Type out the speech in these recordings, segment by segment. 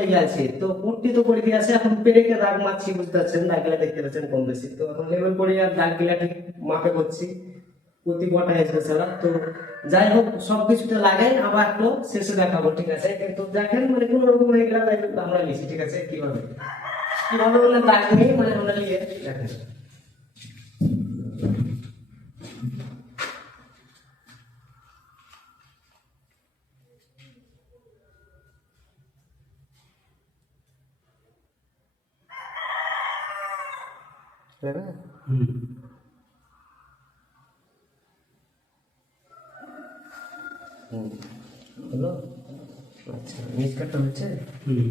লেগে আছে তো পুট্টি তো করে দিয়ে আছে, এখন পেরেকে দাগ মারছি, বুঝতে পারছেন দাগগুলা দেখতে পাচ্ছেন কম বেশি। তো এখন লেভেল করে আর দাগগুলা ঠিক মাপে করছি, প্রতি কটা আসবে সেটা। তো যাই হোক সবকিছুতে লাগাই, আবার একটু শেষে দেখাবো, ঠিক আছে? কিন্তু দেখেন মানে কোন রকম এগুলা আমরা লিখি, ঠিক আছে? কিভাবে কিভাবে বলে দাগ নেই মানে আমরা লিখে দেখেন। হুম, হুম, হলো। আচ্ছা মিস কাটটা হচ্ছে। হুম,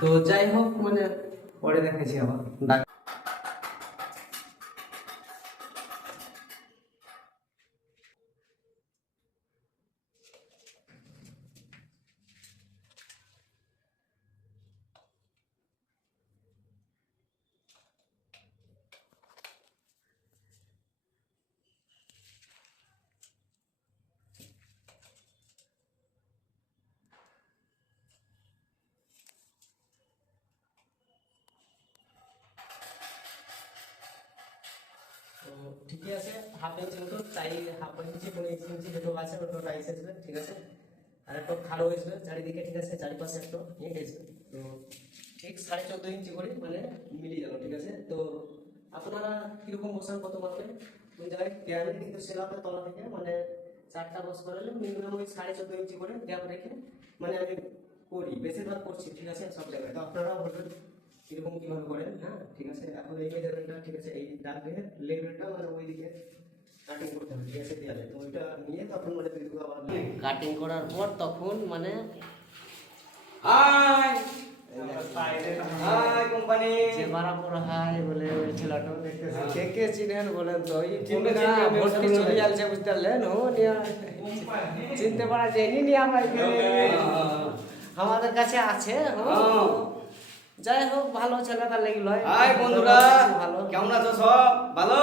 তো যাই হোক মানে পরে দেখাচ্ছি আবার দাগ। তো ঠিকই আছে, হাফ ইঞ্চি মতো তাই, হাফ ইঞ্চি কোন ইঞ্চি যেটা আছে ওটা টাইস আসবে, ঠিক আছে? আর একটু খাড়ো আসবে চারিদিকে, ঠিক আছে? চারিপাশে একটু ইট আসবে। তো ঠিক 14.5 ইঞ্চি করে মানে মিলিয়ে যাবে, ঠিক আছে? তো আপনারা কিরকম বসান কত মাপেন ওই জায়গায় জ্ঞান কিন্তু সেলাপের তলা থেকে মানে 4টা বস করালে মিনিমাম ওই 14.5 ইঞ্চি করে গ্যাপ রেখে মানে আমি করি, বেশিরভাগ করছি, ঠিক আছে? সব জায়গায় তো আপনারাও বলবেন কিরকম কিভাবে করেন। হ্যাঁ ঠিক আছে, এখন এই মেজারমেন্টটা, ঠিক আছে? এই ডাক দিয়ে লেভেলটা মানে ওই দিকে কাটিং করতে হবে, ঠিক আছে? দেয়ালে তো ওইটা নিয়ে তখন মানে তৈরি করে আবার কাটিং করার পর তখন মানে হাই হাই কোম্পানি যে বারাপুর হাই বলে ওই ছেলেটা দেখতেছে, কে কে চিনেন বলেন তো? ওই চিনবে, চিনবে চিনবে, আমি ভর্তি ওর চলে সাথে যাচ্ছে, বুঝতে পারলেন? ও নিয়া চিনতে পারা যায়নি নিয়ে আমার আমাদের কাছে আছে ও। যাই হোক ভালো ছেলেটা লেগেল হয়। হাই বন্ধুরা, ভালো কেমন আছো সব? ভালো?